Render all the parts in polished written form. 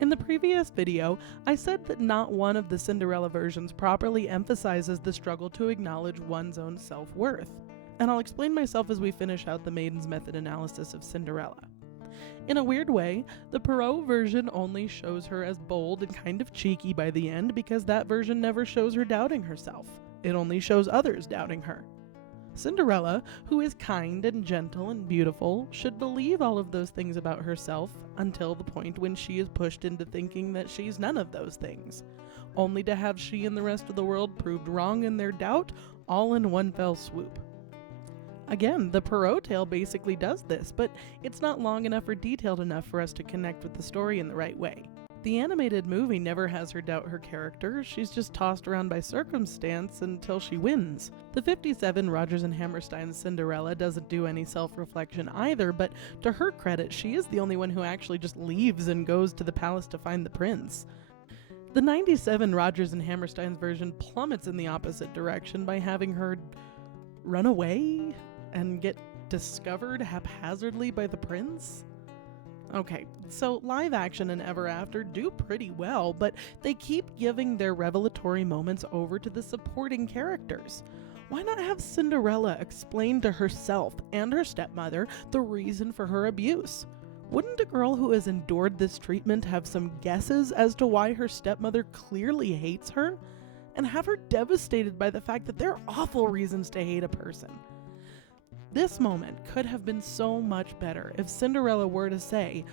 In the previous video, I said that not one of the Cinderella versions properly emphasizes the struggle to acknowledge one's own self-worth, and I'll explain myself as we finish out the Maiden's method analysis of Cinderella. In a weird way, the Perrault version only shows her as bold and kind of cheeky by the end because that version never shows her doubting herself. It only shows others doubting her. Cinderella, who is kind and gentle and beautiful, should believe all of those things about herself until the point when she is pushed into thinking that she's none of those things, only to have she and the rest of the world proved wrong in their doubt all in one fell swoop. Again, the Perrault tale basically does this, but it's not long enough or detailed enough for us to connect with the story in the right way. The animated movie never has her doubt her character, she's just tossed around by circumstance until she wins. The 57 Rodgers and Hammerstein's Cinderella doesn't do any self-reflection either, but to her credit, she is the only one who actually just leaves and goes to the palace to find the prince. The 97 Rodgers and Hammerstein's version plummets in the opposite direction by having her run away and get discovered haphazardly by the prince? Okay, so live action and Ever After do pretty well, but they keep giving their revelatory moments over to the supporting characters. Why not have Cinderella explain to herself and her stepmother the reason for her abuse? Wouldn't a girl who has endured this treatment have some guesses as to why her stepmother clearly hates her? And have her devastated by the fact that there are awful reasons to hate a person? This moment could have been so much better if Cinderella were to say,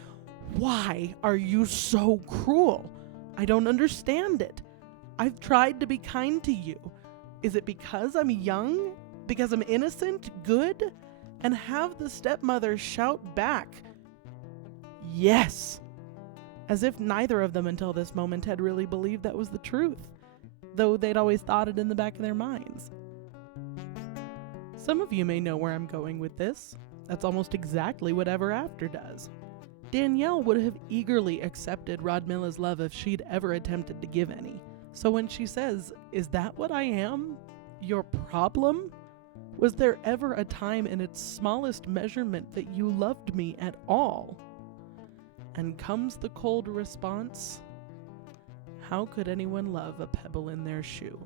"Why are you so cruel? I don't understand it. I've tried to be kind to you. Is it because I'm young? Because I'm innocent? Good?" And have the stepmother shout back, "Yes!" As if neither of them until this moment had really believed that was the truth, though they'd always thought it in the back of their minds. Some of you may know where I'm going with this. That's almost exactly what Ever After does. Danielle would have eagerly accepted Rodmilla's love if she'd ever attempted to give any. So when she says, "Is that what I am? Your problem? Was there ever a time in its smallest measurement that you loved me at all?" And comes the cold response, "How could anyone love a pebble in their shoe?"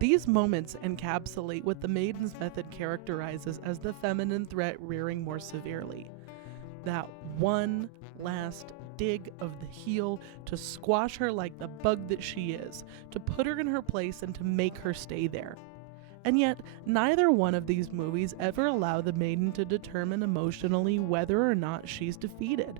These moments encapsulate what the Maiden's method characterizes as the feminine threat rearing more severely. That one last dig of the heel to squash her like the bug that she is, to put her in her place and to make her stay there. And yet, neither one of these movies ever allow the Maiden to determine emotionally whether or not she's defeated.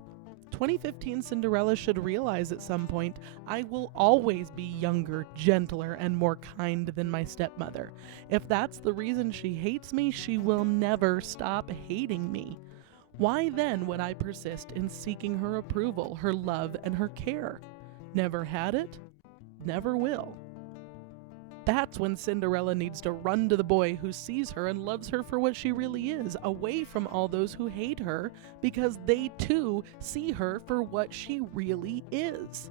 2015 Cinderella should realize at some point, I will always be younger, gentler, and more kind than my stepmother. If that's the reason she hates me, she will never stop hating me. Why then would I persist in seeking her approval, her love, and her care? Never had it, never will. That's when Cinderella needs to run to the boy who sees her and loves her for what she really is, away from all those who hate her, because they too see her for what she really is.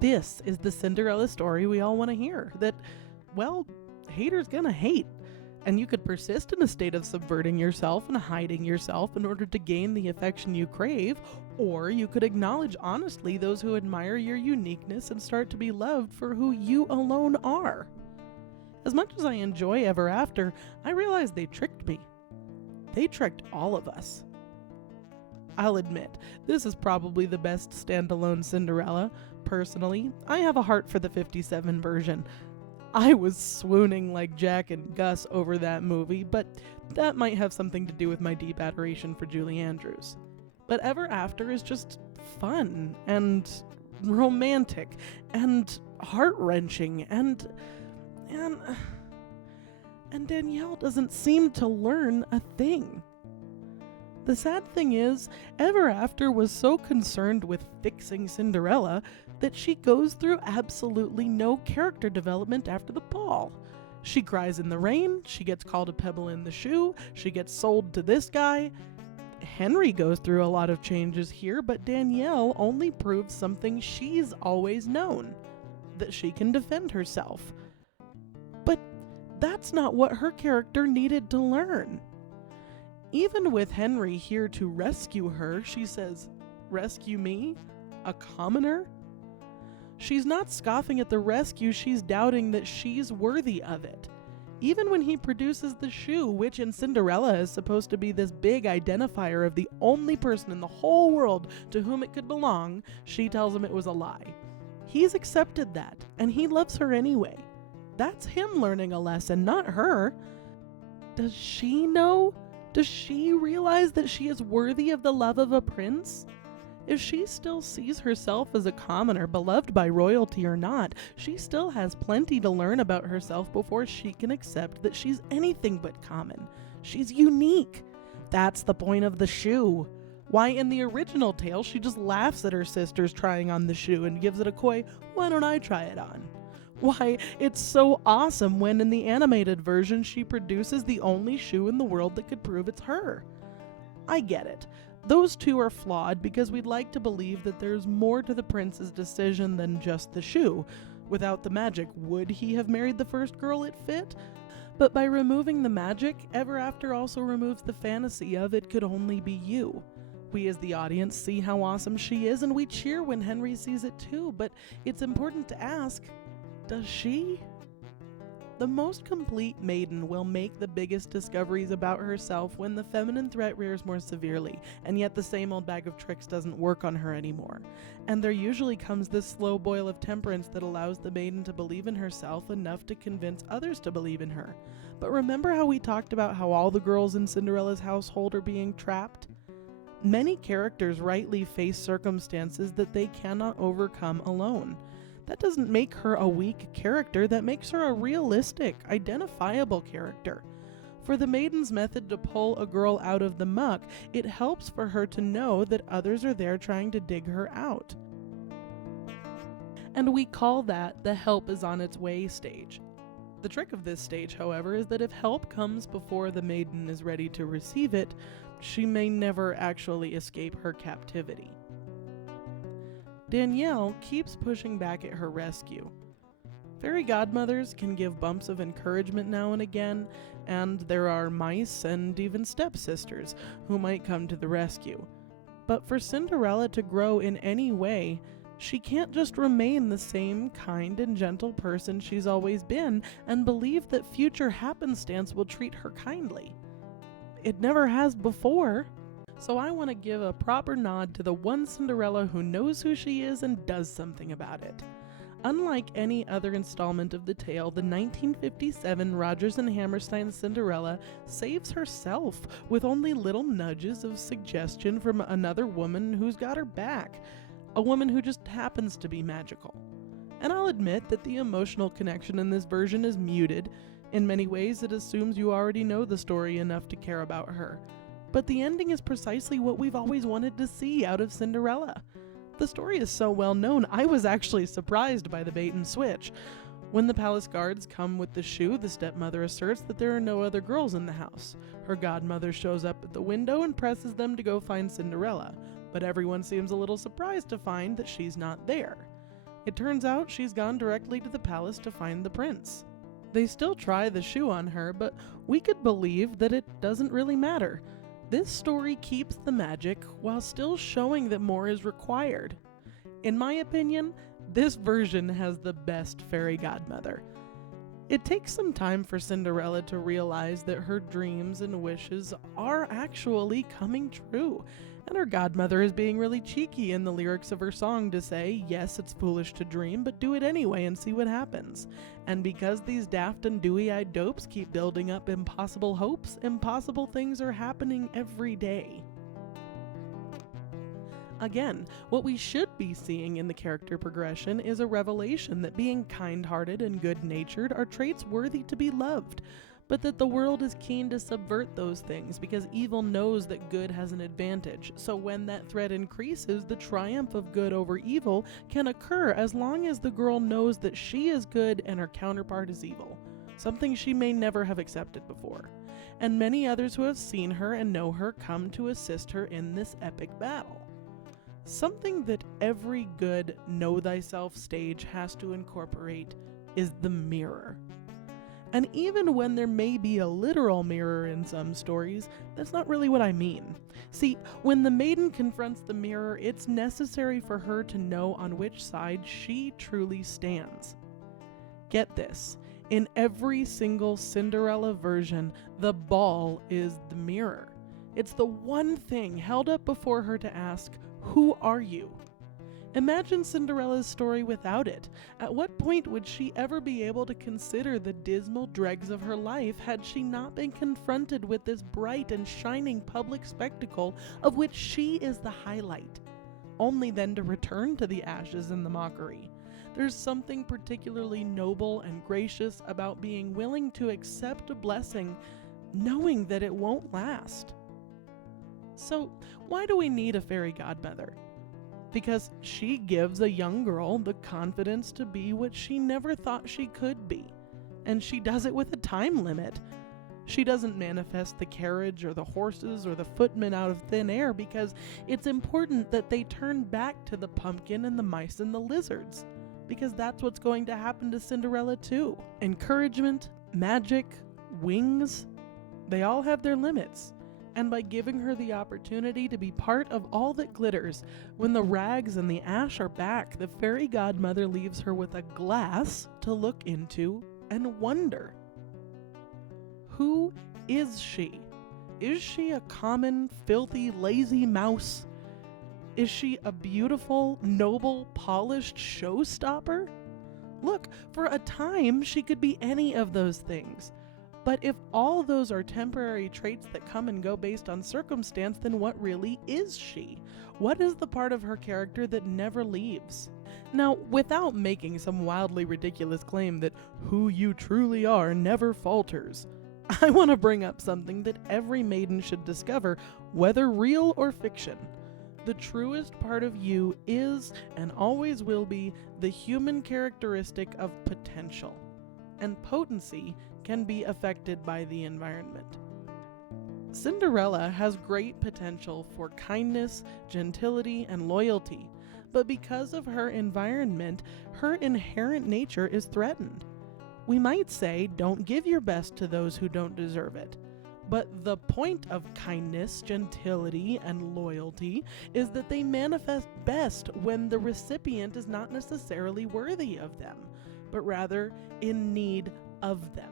This is the Cinderella story we all want to hear, that, well, haters gonna hate. And you could persist in a state of subverting yourself and hiding yourself in order to gain the affection you crave, or you could acknowledge honestly those who admire your uniqueness and start to be loved for who you alone are. As much as I enjoy Ever After, I realize they tricked me. They tricked all of us. I'll admit, this is probably the best standalone Cinderella. Personally, I have a heart for the 57 version. I was swooning like Jack and Gus over that movie, but that might have something to do with my deep adoration for Julie Andrews. But Ever After is just fun and romantic and heart-wrenching and Danielle doesn't seem to learn a thing. The sad thing is, Ever After was so concerned with fixing Cinderella that she goes through absolutely no character development after the ball. She cries in the rain, she gets called a pebble in the shoe, she gets sold to this guy. Henry goes through a lot of changes here, but Danielle only proves something she's always known, that she can defend herself. But that's not what her character needed to learn. Even with Henry here to rescue her, she says, Rescue me? A commoner? She's not scoffing at the rescue, she's doubting that she's worthy of it. Even when he produces the shoe, which in Cinderella is supposed to be this big identifier of the only person in the whole world to whom it could belong, she tells him it was a lie. He's accepted that, and he loves her anyway. That's him learning a lesson, not her. Does she know? Does she realize that she is worthy of the love of a prince? If she still sees herself as a commoner, beloved by royalty or not, she still has plenty to learn about herself before she can accept that she's anything but common. She's unique. That's the point of the shoe. Why, in the original tale, she just laughs at her sisters trying on the shoe and gives it a coy, "Why don't I try it on?" Why, it's so awesome when in the animated version she produces the only shoe in the world that could prove it's her. I get it. Those two are flawed because we'd like to believe that there's more to the prince's decision than just the shoe. Without the magic, would he have married the first girl it fit? But by removing the magic, Ever After also removes the fantasy of it could only be you. We as the audience see how awesome she is and we cheer when Henry sees it too, but it's important to ask, does she? The most complete maiden will make the biggest discoveries about herself when the feminine threat rears more severely, and yet the same old bag of tricks doesn't work on her anymore. And there usually comes this slow boil of temperance that allows the maiden to believe in herself enough to convince others to believe in her. But remember how we talked about how all the girls in Cinderella's household are being trapped? Many characters rightly face circumstances that they cannot overcome alone. That doesn't make her a weak character, that makes her a realistic, identifiable character. For the maiden's method to pull a girl out of the muck, it helps for her to know that others are there trying to dig her out. And we call that the help is on its way stage. The trick of this stage, however, is that if help comes before the maiden is ready to receive it, she may never actually escape her captivity. Danielle keeps pushing back at her rescue. Fairy godmothers can give bumps of encouragement now and again, and there are mice and even stepsisters who might come to the rescue. But for Cinderella to grow in any way, she can't just remain the same kind and gentle person she's always been and believe that future happenstance will treat her kindly. It never has before. So I want to give a proper nod to the one Cinderella who knows who she is and does something about it. Unlike any other installment of the tale, the 1957 Rodgers and Hammerstein Cinderella saves herself with only little nudges of suggestion from another woman who's got her back, a woman who just happens to be magical. And I'll admit that the emotional connection in this version is muted. In many ways, it assumes you already know the story enough to care about her. But the ending is precisely what we've always wanted to see out of Cinderella. The story is so well known, I was actually surprised by the bait and switch. When the palace guards come with the shoe, the stepmother asserts that there are no other girls in the house. Her godmother shows up at the window and presses them to go find Cinderella, but everyone seems a little surprised to find that she's not there. It turns out she's gone directly to the palace to find the prince. They still try the shoe on her, but we could believe that it doesn't really matter. This story keeps the magic while still showing that more is required. In my opinion, this version has the best fairy godmother. It takes some time for Cinderella to realize that her dreams and wishes are actually coming true, and her godmother is being really cheeky in the lyrics of her song to say, yes, it's foolish to dream, but do it anyway and see what happens. And because these daft and dewy-eyed dopes keep building up impossible hopes, impossible things are happening every day. Again, what we should be seeing in the character progression is a revelation that being kind-hearted and good-natured are traits worthy to be loved, but that the world is keen to subvert those things because evil knows that good has an advantage. So when that threat increases, the triumph of good over evil can occur as long as the girl knows that she is good and her counterpart is evil, something she may never have accepted before. And many others who have seen her and know her come to assist her in this epic battle. Something that every good know thyself stage has to incorporate is the mirror. And even when there may be a literal mirror in some stories, that's not really what I mean. See, when the maiden confronts the mirror, it's necessary for her to know on which side she truly stands. Get this, in every single Cinderella version, the ball is the mirror. It's the one thing held up before her to ask, "Who are you?" Imagine Cinderella's story without it. At what point would she ever be able to consider the dismal dregs of her life had she not been confronted with this bright and shining public spectacle of which she is the highlight, only then to return to the ashes and the mockery? There's something particularly noble and gracious about being willing to accept a blessing, knowing that it won't last. So, why do we need a fairy godmother? Because she gives a young girl the confidence to be what she never thought she could be. And she does it with a time limit. She doesn't manifest the carriage or the horses or the footmen out of thin air because it's important that they turn back to the pumpkin and the mice and the lizards. Because that's what's going to happen to Cinderella too. Encouragement, magic, wings, they all have their limits. And by giving her the opportunity to be part of all that glitters, when the rags and the ash are back, the fairy godmother leaves her with a glass to look into and wonder. Who is she? Is she a common, filthy, lazy mouse? Is she a beautiful, noble, polished showstopper? Look, for a time she could be any of those things. But if all those are temporary traits that come and go based on circumstance, then what really is she? What is the part of her character that never leaves? Now, without making some wildly ridiculous claim that who you truly are never falters, I want to bring up something that every maiden should discover, whether real or fiction. The truest part of you is, and always will be, the human characteristic of potential. And potency can be affected by the environment. Cinderella has great potential for kindness, gentility, and loyalty, but because of her environment, her inherent nature is threatened. We might say, don't give your best to those who don't deserve it. But the point of kindness, gentility, and loyalty is that they manifest best when the recipient is not necessarily worthy of them, but rather in need of them.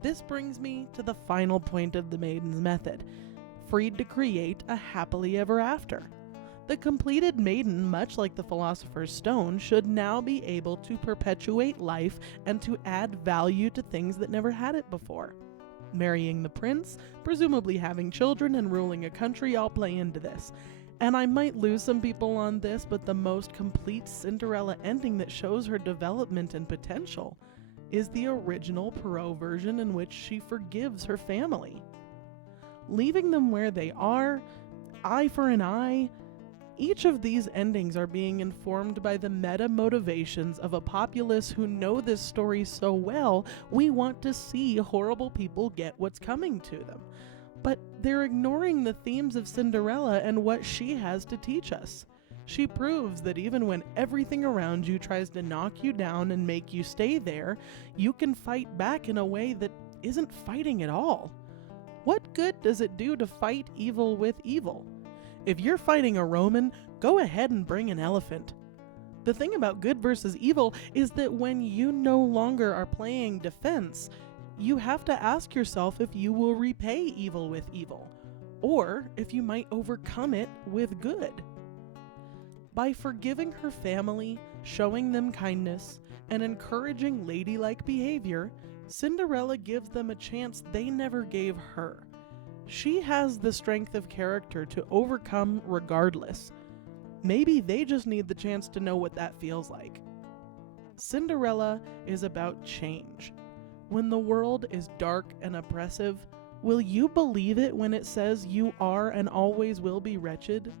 This brings me to the final point of the Maiden's method, freed to create a happily ever after. The completed maiden, much like the philosopher's stone, should now be able to perpetuate life and to add value to things that never had it before. Marrying the prince, presumably having children, and ruling a country all play into this. And I might lose some people on this, but the most complete Cinderella ending that shows her development and potential is the original Perrault version, in which she forgives her family. Leaving them where they are, eye for an eye, each of these endings are being informed by the meta motivations of a populace who know this story so well, we want to see horrible people get what's coming to them. But they're ignoring the themes of Cinderella and what she has to teach us. She proves that even when everything around you tries to knock you down and make you stay there, you can fight back in a way that isn't fighting at all. What good does it do to fight evil with evil? If you're fighting a Roman, go ahead and bring an elephant. The thing about good versus evil is that when you no longer are playing defense, you have to ask yourself if you will repay evil with evil, or if you might overcome it with good. By forgiving her family, showing them kindness, and encouraging ladylike behavior, Cinderella gives them a chance they never gave her. She has the strength of character to overcome regardless. Maybe they just need the chance to know what that feels like. Cinderella is about change. When the world is dark and oppressive, will you believe it when it says you are and always will be wretched?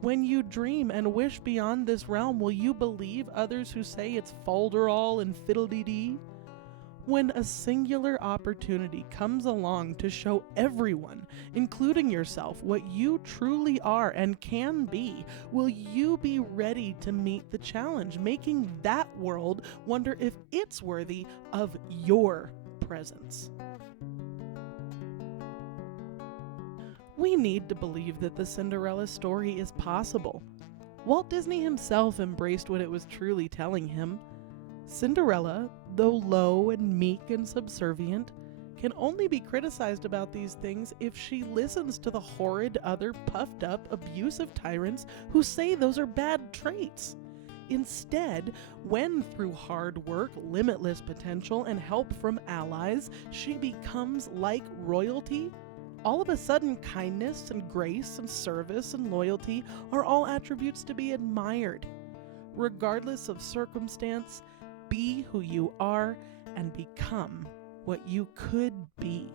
When you dream and wish beyond this realm, will you believe others who say it's folderol and fiddle-dee-dee? When a singular opportunity comes along to show everyone, including yourself, what you truly are and can be, will you be ready to meet the challenge, making that world wonder if it's worthy of your presence? We need to believe that the Cinderella story is possible. Walt Disney himself embraced what it was truly telling him. Cinderella, though low and meek and subservient, can only be criticized about these things if she listens to the horrid other puffed up, abusive tyrants who say those are bad traits. Instead, when through hard work, limitless potential, and help from allies, she becomes like royalty, all of a sudden kindness and grace and service and loyalty are all attributes to be admired. Regardless of circumstance, be who you are and become what you could be.